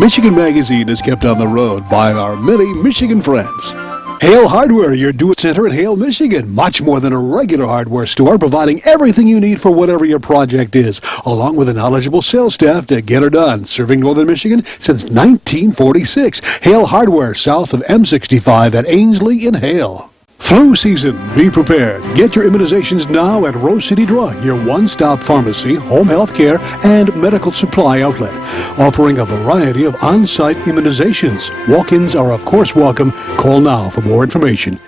Michigan Magazine is kept on the road by our many Michigan friends. Hale Hardware, your do it center in Hale, Michigan. Much more than a regular hardware store, providing everything you need for whatever your project is, along with a knowledgeable sales staff to get her done. Serving Northern Michigan since 1946. Hale Hardware, south of M65 at Ainsley in Hale. Flu season. Be prepared. Get your immunizations now at Rose City Drug, your one-stop pharmacy, home health care, and medical supply outlet, offering a variety of on-site immunizations. Walk-ins are of course welcome. Call now for more information.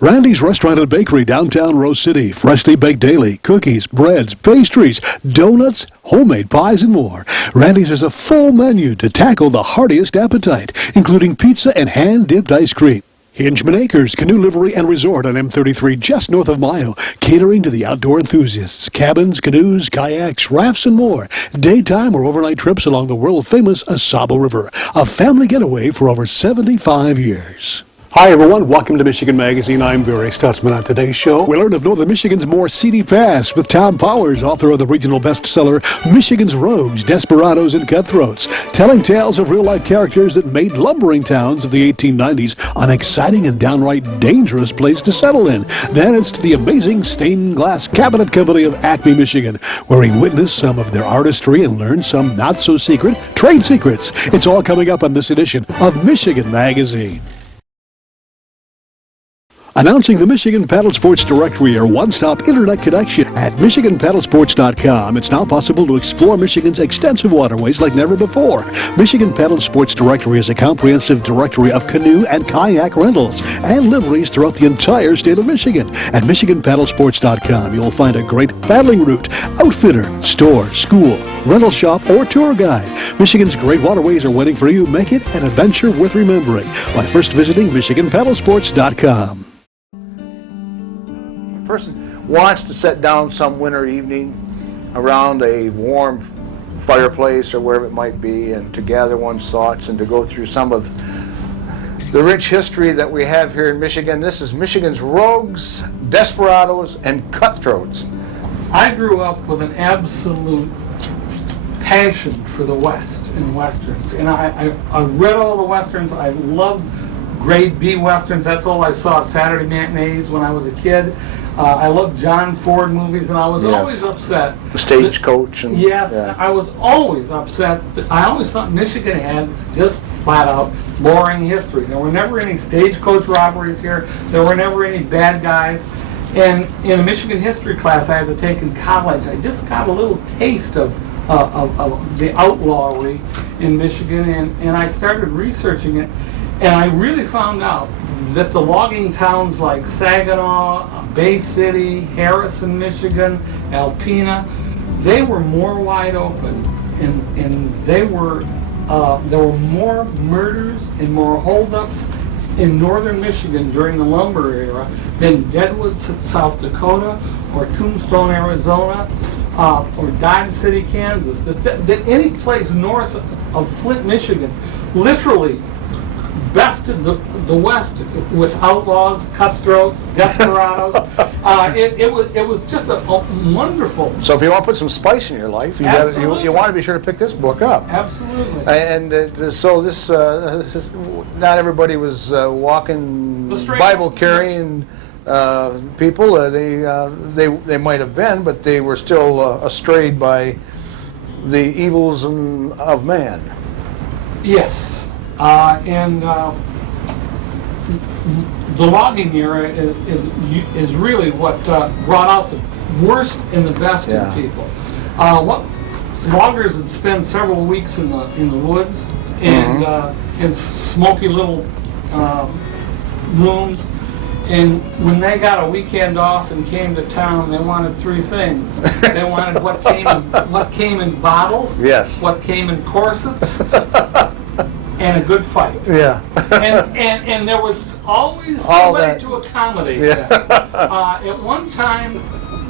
Randy's Restaurant and Bakery, downtown Rose City. Freshly baked daily, cookies, breads, pastries, donuts, homemade pies, and more. Randy's has a full menu to tackle the heartiest appetite, including pizza and hand-dipped ice cream. Hinchman Acres, Canoe Livery and Resort on M33 just north of Mayo, catering to the outdoor enthusiasts. Cabins, canoes, kayaks, rafts, and more. Daytime or overnight trips along the world-famous Asabo River. A family getaway for over 75 years. Hi everyone, welcome to Michigan Magazine. I'm Barry Stutzman. On today's show, we learn of Northern Michigan's more seedy past with Tom Powers, author of the regional bestseller Michigan's Rouges, Desperadoes, and Cutthroats, telling tales of real-life characters that made lumbering towns of the 1890s an exciting and downright dangerous place to settle in. Then it's to the amazing stained glass cabinet company of Acme, Michigan, where he witnessed some of their artistry and learned some not-so-secret trade secrets. It's all coming up on this edition of Michigan Magazine. Announcing the Michigan Paddle Sports Directory, your one-stop internet connection at MichiganPaddlesports.com. It's now possible to explore Michigan's extensive waterways like never before. Michigan Paddle Sports Directory is a comprehensive directory of canoe and kayak rentals and liveries throughout the entire state of Michigan. At MichiganPaddlesports.com, you'll find a great paddling route, outfitter, store, school, rental shop, or tour guide. Michigan's great waterways are waiting for you. Make it an adventure worth remembering by first visiting MichiganPaddlesports.com. Person wants to sit down some winter evening around a warm fireplace or wherever it might be, and to gather one's thoughts and to go through some of the rich history that we have here in Michigan. This is Michigan's Rouges, Desperadoes, and Cutthroats. I grew up with an absolute passion for the West and Westerns, and I read all the Westerns. I loved grade B Westerns. That's all I saw at Saturday matinees when I was a kid. I loved John Ford movies, and I was always upset. The Stagecoach. And, yes, yeah. I was always upset. I always thought Michigan had just flat out boring history. There were never any stagecoach robberies here. There were never any bad guys. And in a Michigan history class I had to take in college, I just got a little taste of the outlawry in Michigan, and I started researching it, and I really found out that the logging towns like Saginaw, Bay City, Harrison, Michigan, Alpena, they were more wide open, and there were more murders and more holdups in northern Michigan during the lumber era than Deadwood, South Dakota, or Tombstone, Arizona, or Dodge City, Kansas. That any place north of Flint, Michigan, literally bested the West with outlaws, cutthroats, desperados. It was just a wonderful. So if you want to put some spice in your life, you want to be sure to pick this book up. Absolutely. And so this, not everybody was walking Bible carrying people. They might have been, but they were still astrayed by the evils of man. Yes. And the logging era is really what brought out the worst and the best in people. Loggers would spend several weeks in the woods and in smoky little rooms. And when they got a weekend off and came to town, they wanted three things. They wanted what came in bottles, yes, what came in corsets, and a good fight. Yeah. and there was always somebody to accommodate that. At one time,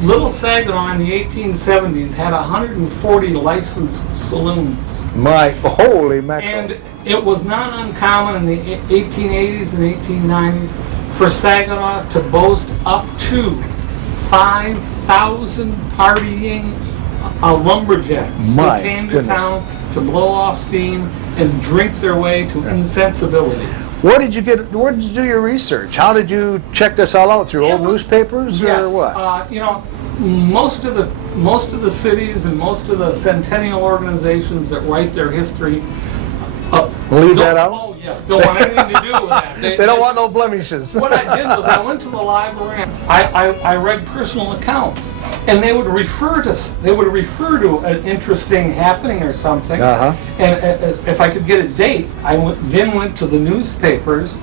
Little Saginaw in the 1870s had 140 licensed saloons. My holy mackerel. And it was not uncommon in the 1880s and 1890s for Saginaw to boast up to 5,000 partying a lumberjack My who came to goodness. town to blow off steam and drink their way to insensibility. Where did you do your research? How did you check this all out? Through old newspapers Yes, or what? you know, most of the cities and most of the centennial organizations that write their history Leave that out? Oh yes, don't want anything to do with that. They don't want no blemishes. What I did was I went to the library. I read personal accounts, and they would refer to an interesting happening or something. Uh-huh. And if I could get a date, I then went to the newspapers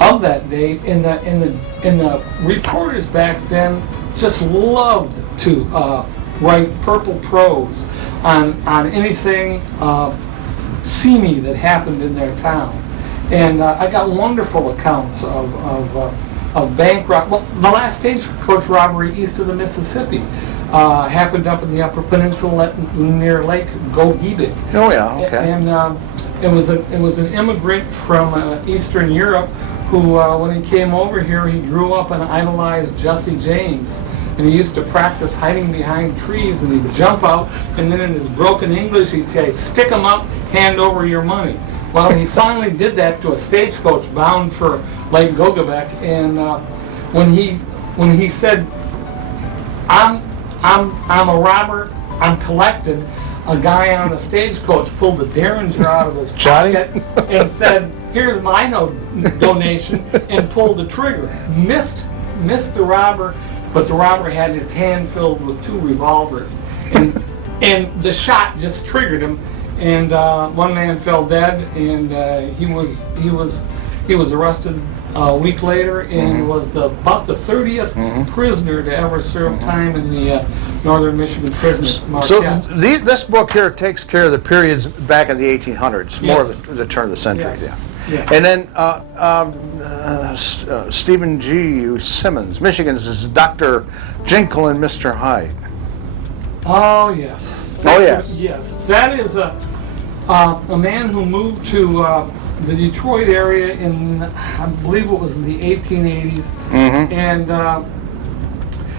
of that date, and the reporters back then just loved to write purple prose on anything seamy that happened in their town. And I got wonderful accounts of bank Well, the last stagecoach robbery east of the Mississippi happened up in the Upper Peninsula near Lake Gogebic. Oh yeah, okay. And it was an immigrant from Eastern Europe who, when he came over here, he grew up and idolized Jesse James. And he used to practice hiding behind trees, and he'd jump out, and then in his broken English he'd say, "Stick 'em up, hand over your money." Well, he finally did that to a stagecoach bound for Lake Gogebic, and when he said, I'm a robber, I'm collected," a guy on a stagecoach pulled a derringer out of his pocket and said, "Here's my donation," and pulled the trigger. Missed the robber, but the robber had his hand filled with 2 revolvers, and the shot just triggered him, and one man fell dead, and he was arrested a week later, and was about the 30th prisoner to ever serve time in the Northern Michigan prison. So this book here takes care of the periods back in the 1800s, more of the turn of the century. Yes. Yeah. Yes. And then Stephen G. Simmons, Michigan's is Dr. Jinkle and Mr. Hyde. Oh yes. Oh yes. Yes, that is a man who moved to the Detroit area in, I believe it was in the 1880s, and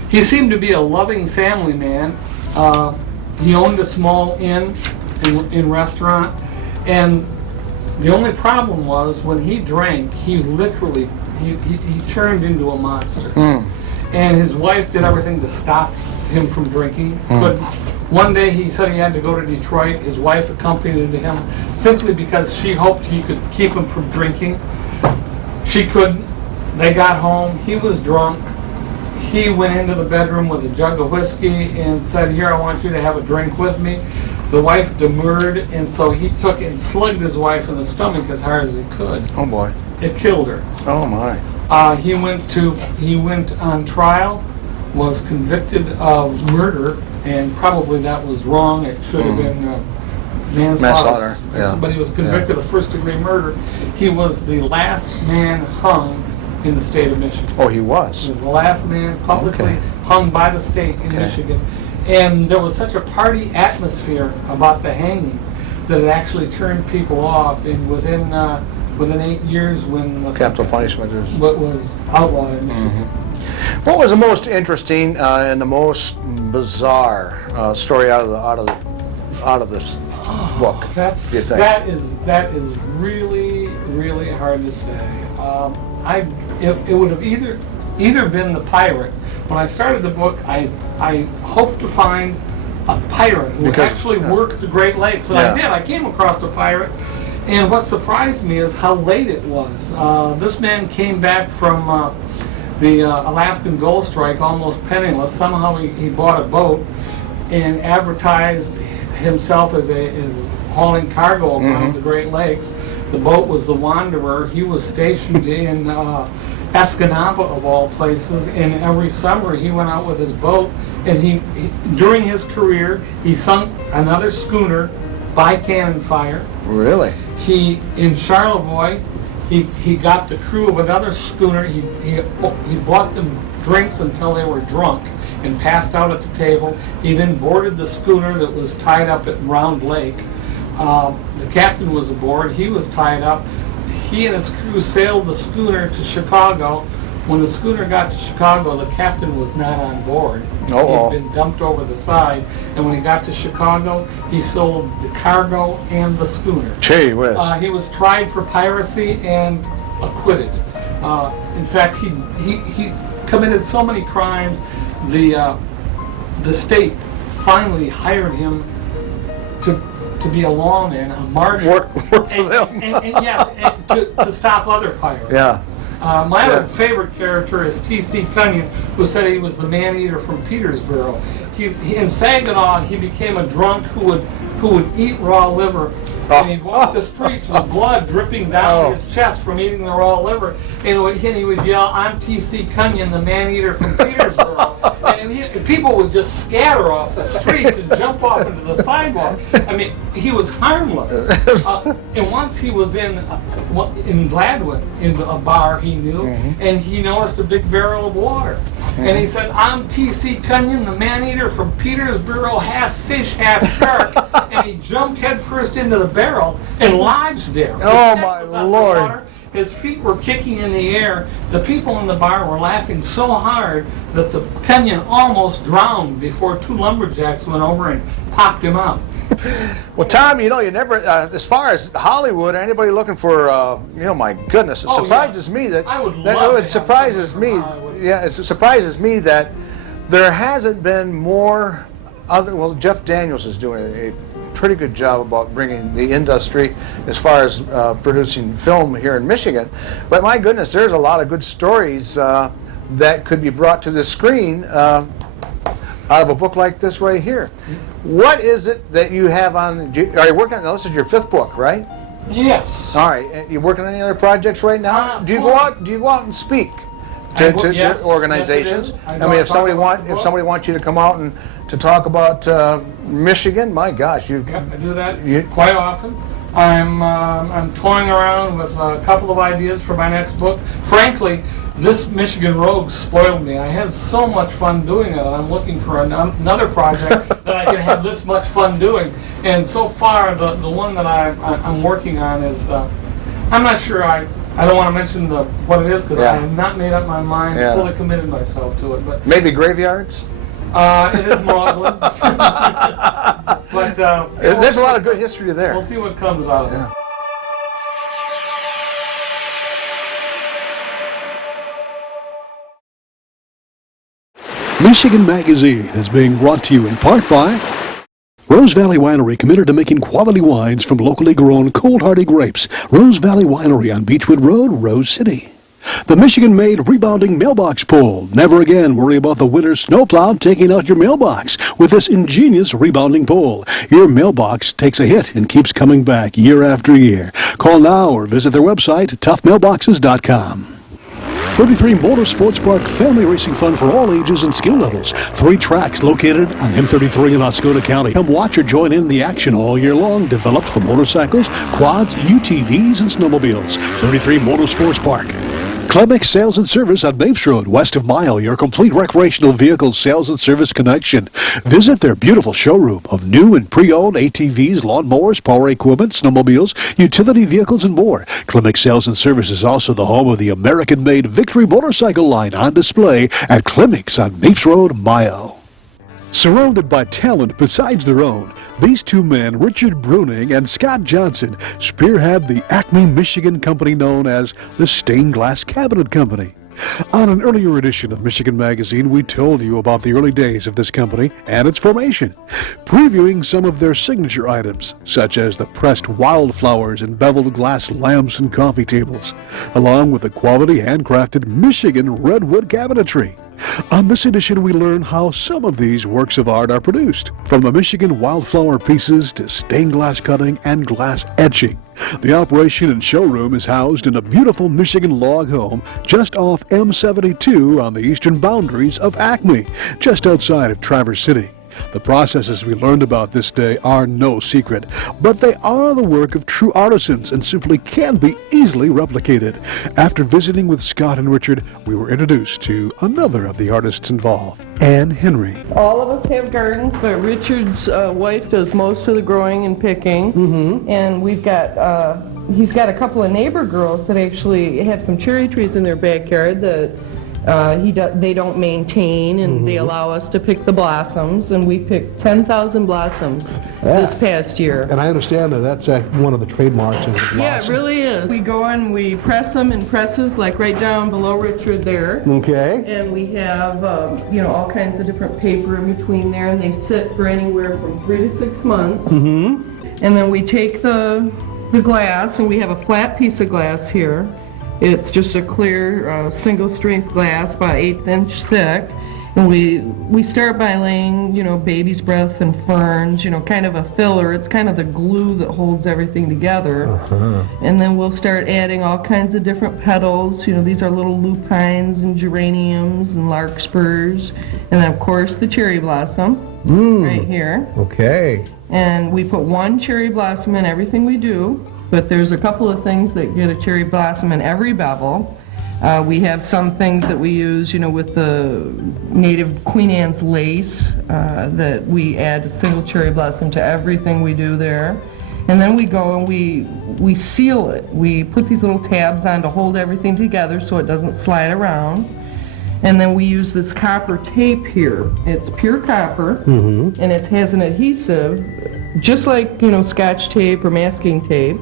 he seemed to be a loving family man. He owned a small inn and restaurant, and the only problem was when he drank, he literally he turned into a monster. And his wife did everything to stop him from drinking. But one day he said he had to go to Detroit. His wife accompanied him simply because she hoped he could keep him from drinking. She couldn't. They got home. He was drunk. He went into the bedroom with a jug of whiskey and said, "Here, I want you to have a drink with me." The wife demurred, and so he took and slugged his wife in the stomach as hard as he could. Oh boy. It killed her. Oh my. He went on trial, was convicted of murder, and probably that was wrong. It should have been manslaughter. Yeah. But he was convicted of first-degree murder. He was the last man hung in the state of Michigan. Oh, he was. He was the last man publicly hung by the state in Michigan. And there was such a party atmosphere about the hanging that it actually turned people off. And within 8 years, when Capital punishment is. what was outlawed in Michigan. What was the most interesting and the most bizarre story out of this book? Do you think? That is really, really hard to say. It would have either been the pirate. When I started the book, I hoped to find a pirate who actually worked the Great Lakes, and I did. I came across a pirate, and what surprised me is how late it was. This man came back from the Alaskan gold strike almost penniless. Somehow he bought a boat and advertised himself as hauling cargo around the Great Lakes. The boat was the Wanderer. He was stationed in Escanaba, of all places, and every summer he went out with his boat, and he during his career he sunk another schooner by cannon fire. Really? In Charlevoix, he got the crew of another schooner. He bought them drinks until they were drunk and passed out at the table. He then boarded the schooner that was tied up at Round Lake. The captain was aboard. He was tied up. He and his crew sailed the schooner to Chicago, When the schooner got to Chicago, the captain was not on board. Uh-oh. He had been dumped over the side, and when he got to Chicago, he sold the cargo and the schooner. Gee whiz. He was tried for piracy and acquitted. In fact, he committed so many crimes, the state finally hired him to be a lawman, a marshal. Work for them. And yes, and to stop other pirates. Yeah. My other favorite character is T.C. Cunyon, who said he was the man-eater from Petersboro. In Saginaw, he became a drunk who would eat raw liver, and he'd walk the streets with blood dripping down his chest from eating the raw liver, and he would yell, "I'm T.C. Cunyon, the man-eater from Petersboro." And people would just scatter off the streets and jump off into the sidewalk. I mean, he was harmless. And once he was in Gladwin, in a bar he knew, and he noticed a big barrel of water. And he said, "I'm T.C. Cunyon, the man-eater from Petersboro, half fish, half shark." And he jumped headfirst into the barrel and lodged there. Oh, my Lord. Water. His feet were kicking in the air. The people in the bar were laughing so hard that the Cunyon almost drowned before two lumberjacks went over and popped him out. Well, Tom, you never, as far as Hollywood, anybody looking for, my goodness, it surprises me that, I would love it surprises me, it surprises me that there hasn't been more Jeff Daniels is doing a pretty good job about bringing the industry as far as producing film here in Michigan. But my goodness, there's a lot of good stories that could be brought to the screen out of a book like this right here. What is it that you have on? Are you working on? Now, this is your 5th book, right? Yes. All right. You working on any other projects right now? Do you go out and speak to organizations? Yes, I mean, if somebody wants you to come out and to talk about Michigan, my gosh, I do that quite often. I'm toying around with a couple of ideas for my next book. Frankly, this Michigan Rouges spoiled me. I had so much fun doing it, and I'm looking for another project that I can have this much fun doing. And so far, the one that I'm working on is, I'm not sure, I don't want to mention what it is because I have not made up my mind, fully committed myself to it. But maybe graveyards? It is maudlin. But there's a lot of good history there. We'll see what comes out of it. Michigan Magazine is being brought to you in part by Rose Valley Winery, committed to making quality wines from locally grown cold-hardy grapes. Rose Valley Winery on Beechwood Road, Rose City. The Michigan-made rebounding mailbox pull. Never again worry about the winter snowplow taking out your mailbox with this ingenious rebounding pull. Your mailbox takes a hit and keeps coming back year after year. Call now or visit their website, toughmailboxes.com. 33 Motorsports Park, family racing fun for all ages and skill levels. 3 tracks located on M33 in Oscoda County. Come watch or join in the action all year long. Developed for motorcycles, quads, UTVs, and snowmobiles. 33 Motorsports Park. Clemix Sales and Service on Mapes Road, west of Mile, your complete recreational vehicle sales and service connection. Visit their beautiful showroom of new and pre-owned ATVs, lawnmowers, power equipment, snowmobiles, utility vehicles, and more. Clemix Sales and Service is also the home of the American-made Victory motorcycle line on display at Clemix on Mapes Road, Mile. Surrounded by talent besides their own, these two men, Richard Brunning and Scott Johnson, spearhead the Acme, Michigan company known as the Stained Glass Cabinet Company. On an earlier edition of Michigan Magazine, we told you about the early days of this company and its formation, previewing some of their signature items, such as the pressed wildflowers and beveled glass lamps and coffee tables, along with the quality handcrafted Michigan redwood cabinetry. On this edition, we learn how some of these works of art are produced, from the Michigan wildflower pieces to stained glass cutting and glass etching. The operation and showroom is housed in a beautiful Michigan log home just off M72 on the eastern boundaries of Acme, just outside of Traverse City. The processes we learned about this day are no secret, but they are the work of true artisans and simply can't be easily replicated. After visiting with Scott and Richard, we were introduced to another of the artists involved, Ann Henry. All of us have gardens, but Richard's wife does most of the growing and picking. And we've got, he's got a couple of neighbor girls that actually have some cherry trees in their backyard that They don't maintain, and they allow us to pick the blossoms, and we picked 10,000 blossoms this past year. And I understand that that's one of the trademarks is the blossom. Yeah, it really is. We go and we press them in presses, like right down below Richard there. Okay. And we have, all kinds of different paper in between there, and they sit for anywhere from 3 to 6 months. And then we take the glass, and we have a flat piece of glass here. It's just a clear single-strength glass, about 1/8 inch thick. And we start by laying, baby's breath and ferns, kind of a filler. It's kind of the glue that holds everything together. And then we'll start adding all kinds of different petals. These are little lupines and geraniums and larkspurs. And then, of course, the cherry blossom right here. Okay. And we put one cherry blossom in everything we do. But there's a couple of things that get a cherry blossom in every bevel. We have some things that we use, with the native Queen Anne's lace, that we add a single cherry blossom to everything we do there. And then we go and we seal it. We put these little tabs on to hold everything together so it doesn't slide around. And then we use this copper tape here. It's pure copper, and it has an adhesive, just like, Scotch tape or masking tape.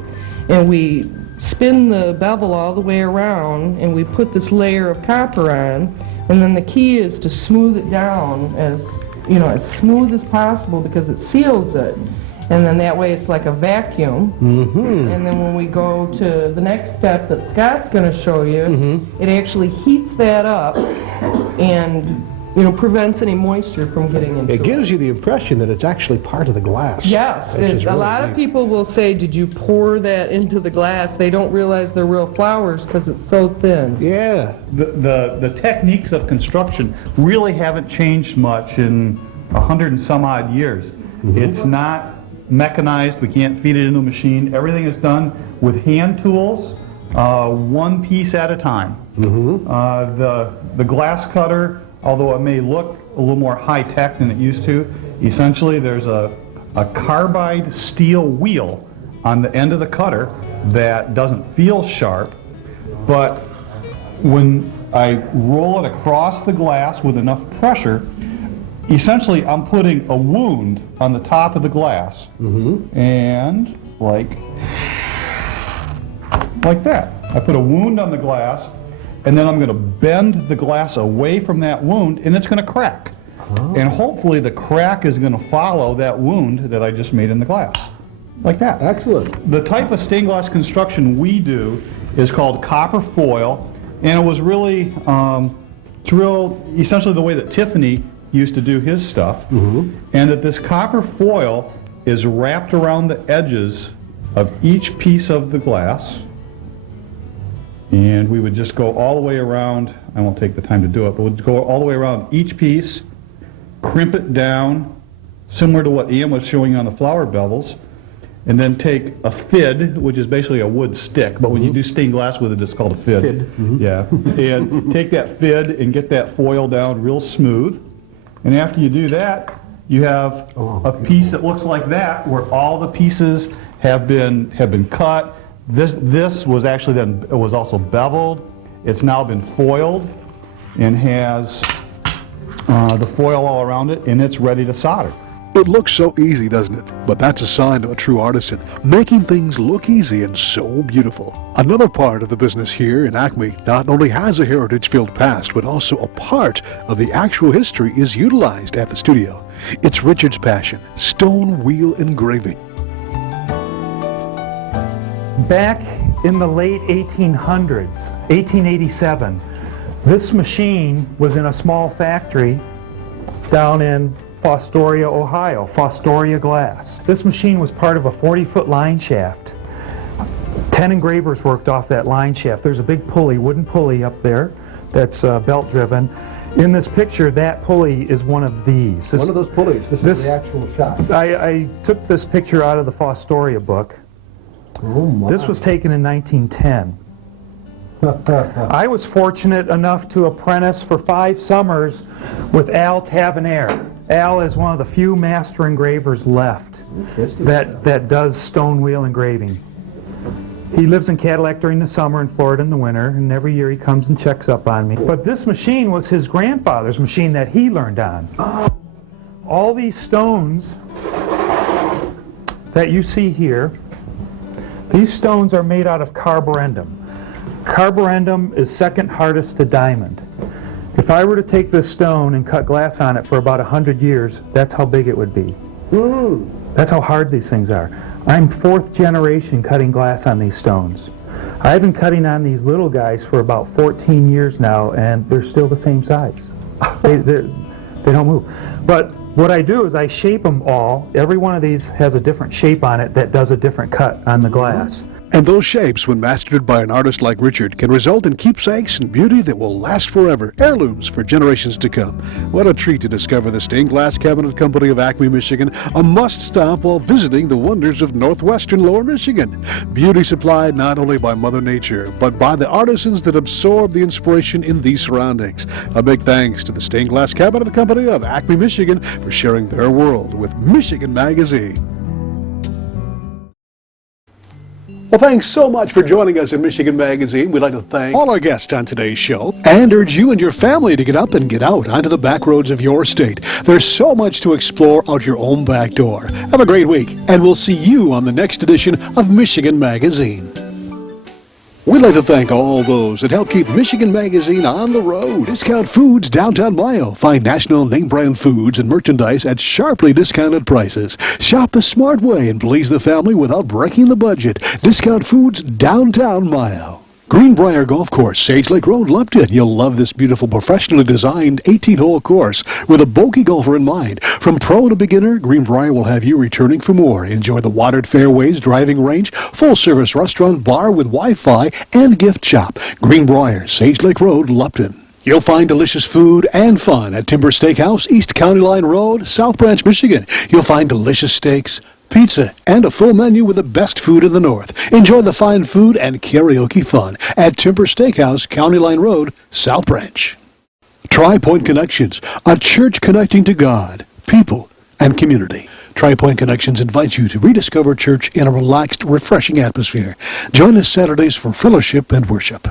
And we spin the bevel all the way around, and we put this layer of copper on, and then the key is to smooth it down as smooth as possible, because it seals it. And then that way it's like a vacuum. And then when we go to the next step that Scott's going to show you, it actually heats that up and prevents any moisture from getting into it. It gives you the impression that it's actually part of the glass. Yes, a lot of people will say, did you pour that into the glass? They don't realize they're real flowers because it's so thin. Yeah. The techniques of construction really haven't changed much in 100 and some odd years. It's not mechanized, we can't feed it into a machine. Everything is done with hand tools, one piece at a time. The glass cutter, although it may look a little more high-tech than it used to, essentially there's a carbide steel wheel on the end of the cutter that doesn't feel sharp, but when I roll it across the glass with enough pressure, essentially I'm putting a wound on the top of the glass, and like that. I put a wound on the glass, and then I'm going to bend the glass away from that wound, and it's going to crack. And hopefully the crack is going to follow that wound that I just made in the glass. Like that. Excellent. The type of stained glass construction we do is called copper foil, and it was really, essentially the way that Tiffany used to do his stuff, and that this copper foil is wrapped around the edges of each piece of the glass. And we would just go all the way around, I won't take the time to do it, but we'd go all the way around each piece, crimp it down, similar to what Ian was showing on the flower bevels, and then take a fid, which is basically a wood stick, but when you do stained glass with it, it's called a fid. Yeah, and take that fid and get that foil down real smooth. And after you do that, you have a piece that looks like that, where all the pieces have been cut. This was actually then, it was also beveled. It's now been foiled and has the foil all around it, and it's ready to solder. It looks so easy, doesn't it? But that's a sign of a true artisan, making things look easy and so beautiful. Another part of the business here in Acme not only has a heritage-filled past, but also a part of the actual history is utilized at the studio. It's Richard's passion, stone wheel engraving. Back in the late 1800s, 1887, this machine was in a small factory down in Fostoria, Ohio, Fostoria Glass. This machine was part of a 40-foot line shaft. 10 engravers worked off that line shaft. There's a big pulley, wooden pulley up there that's belt-driven. In this picture, that pulley is one of these. One of those pulleys. This is the actual shot. I took this picture out of the Fostoria book. Oh my. This was taken in 1910. I was fortunate enough to apprentice for 5 summers with Al Tavernier. Al is one of the few master engravers left that does stone wheel engraving. He lives in Cadillac during the summer and Florida in the winter, and every year he comes and checks up on me. But this machine was his grandfather's machine that he learned on. All these stones that you see here, these stones are made out of carborundum. Carborundum is second hardest to diamond. If I were to take this stone and cut glass on it for about 100 years, that's how big it would be. That's how hard these things are. I'm fourth generation cutting glass on these stones. I've been cutting on these little guys for about 14 years now, and they're still the same size. They don't move. But what I do is I shape them all. Every one of these has a different shape on it that does a different cut on the glass. And those shapes, when mastered by an artist like Richard, can result in keepsakes and beauty that will last forever, heirlooms for generations to come. What a treat to discover the Stained Glass Cabinet Company of Acme, Michigan, a must-stop while visiting the wonders of northwestern Lower Michigan. Beauty supplied not only by Mother Nature, but by the artisans that absorb the inspiration in these surroundings. A big thanks to the Stained Glass Cabinet Company of Acme, Michigan, for sharing their world with Michigan Magazine. Well, thanks so much for joining us in Michigan Magazine. We'd like to thank all our guests on today's show and urge you and your family to get up and get out onto the back roads of your state. There's so much to explore out your own back door. Have a great week, and we'll see you on the next edition of Michigan Magazine. We'd like to thank all those that help keep Michigan Magazine on the road. Discount Foods Downtown Mile. Find national name brand foods and merchandise at sharply discounted prices. Shop the smart way and please the family without breaking the budget. Discount Foods Downtown Mile. Greenbrier Golf Course, Sage Lake Road, Lupton. You'll love this beautiful, professionally designed 18-hole course with a bogey golfer in mind. From pro to beginner, Greenbrier will have you returning for more. Enjoy the watered fairways, driving range, full-service restaurant, bar with Wi-Fi, and gift shop. Greenbrier, Sage Lake Road, Lupton. You'll find delicious food and fun at Timber Steakhouse, East County Line Road, South Branch, Michigan. You'll find delicious steaks, pizza, and a full menu with the best food in the north. Enjoy the fine food and karaoke fun at Timber Steakhouse, County Line Road, South Branch. Tri-Point Connections, a church connecting to God, people, and community. Tri-Point Connections invites you to rediscover church in a relaxed, refreshing atmosphere. Join us Saturdays for fellowship and worship.